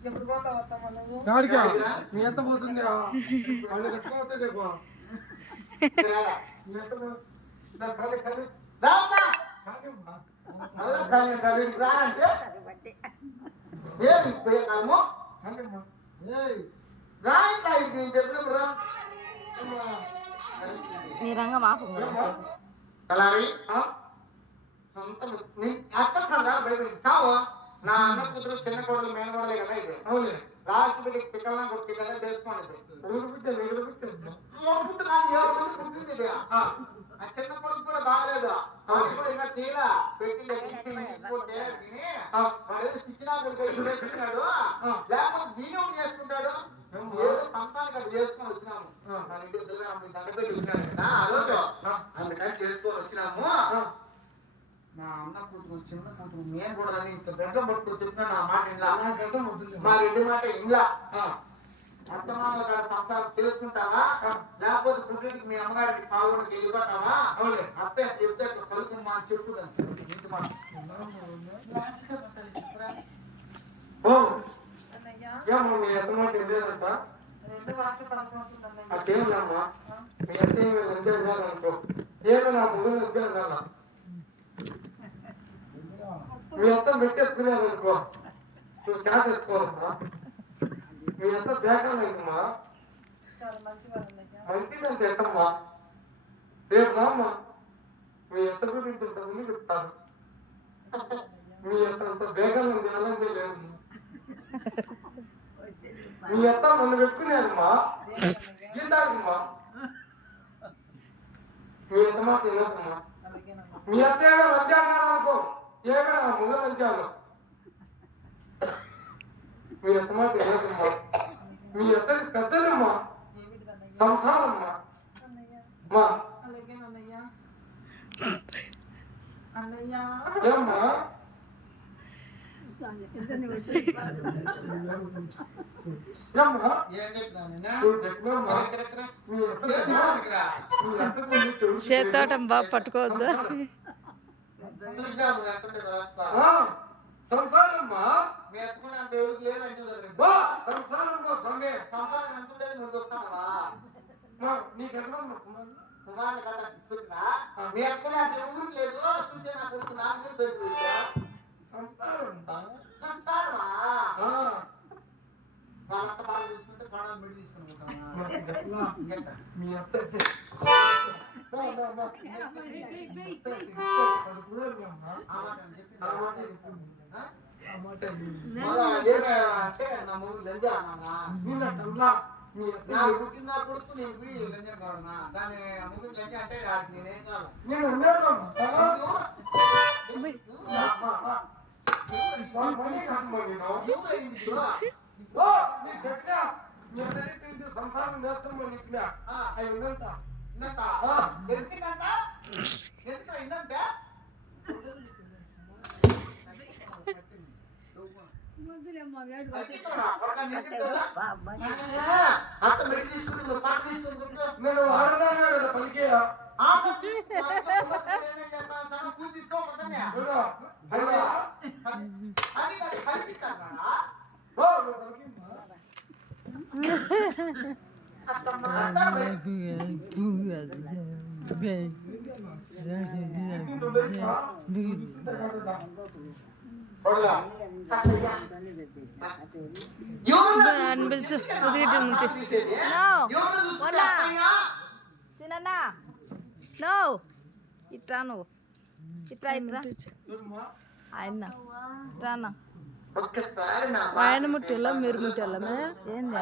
ఎప్పుడు పోతావు అత్తమ్మ నువ్వు? మీ ఎంత పోతుంది వాళ్ళు కట్టుకోవద్దు నీ రంగం ఆపు నా అన్న కూతురు చిన్న కోడలు మేన కోడలే కదా ఇది లాస్ట్ బిడ్డకి తిక్కలా కొడుకు కదా చేసుకోండి ఆ చిన్న కొడుకు కూడా బాగలేదు అది కూడా ఇంకా తీలా పెట్టి తీసుకుంటే పిచ్చినా కొడుకు చేసుకున్నాడు లేకపోతే దీని చేసుకుంటాడు ఏదో పంతానికి అటు చేసుకొని వచ్చినాము మన ఇంటి దండపెట్టి వచ్చినాడు కదా ఆ రోజు అందుకని చేసుకొని వచ్చినాము. నా అన్న కూతురు చిన్న కూతురు మేము కూడా ఇంత గడ్డం పట్టుకు చెప్పిన నా మాట ఇంట్లో మా రెడ్డి మాట ఇంట్లో అత్తమామల కాడ సంసారం చేసుకుంటావా లేకపోతే పుట్టింటికి మీ అమ్మగారికి పావుడికి వెళ్ళిపోతావా అత్తే చెప్తే పలుకుమా అని చెప్పుదాన్ని ఇంటి మాట ఏమో మీ అత్తమాట వెళ్ళేదంట అదేమమ్మా మీ అత్త అనుకో ఏమో నా ముందు వెళ్ళాలా మీ అంత మెట్టెత్తుకునేది అనుకో నువ్వు క్యాట్ ఎత్తుకోవాలమ్మా మీ అంత బేకాలమ్మా మంచిదంత ఎత్తమ్మా రేపు రామ్మా మీ ఎంత గురించి ఇంతకుముందు చెప్తాను మీ అంత బేకాలం చేయాలంటే లేదు మీ అత్త మొన్న పెట్టుకునేదమ్మా గీతాకమ్మా మీ ఎంత మాట తినద్దమ్మా మీ అత్త ఏమో లంచాను అనుకో ఏమైనా ముందు లంచాను మీ అత్త మాట తినద్దమ్మా మీ అత్తది పెద్దదమ్మా సంసారమ్మా మా ఏమ్మా చేతోటం బాగా పట్టుకోవద్దు సంసారమ్మా మీ ఎత్తుకుని అంత ఎవరికి లేదంటే సంసారంలో సమయం సంసారం ఎంత లేదు నువ్వు చూస్తావా నీకెట్లా కుమారుని కథ తీసుకుంటున్నా మీ ఎత్తుకుని అంత ఎవరికి లేదు చూసే నా కొడుకు నాకు తెలిసి సంసారం సంసారమా వాళ్ళంతా బాగా చూసుకుంటే ప్రాణాలు బిడ్డ తీసుకుని మీ అత్త పుట్టిన కొడుకు నీకు లంజం కావాలన్నా దాని ముగ్గురు లంజ అంటే నేనేం కావాలి సంసారం చేస్తాం ఎందుకంట ఎందుకు ఇందంటే అత్త మెడి తీసుకుంటే పాట తీసుకుంటుంటే నేను ఆడదాను కదా పలికే పూజ తీసుకోకపోతే ఇట్రా నువ్వు ఇట్రా ఇట్రా ఆయన రానా ఆయన ముట్టెలా మీరు ముట్టెలా ఏంది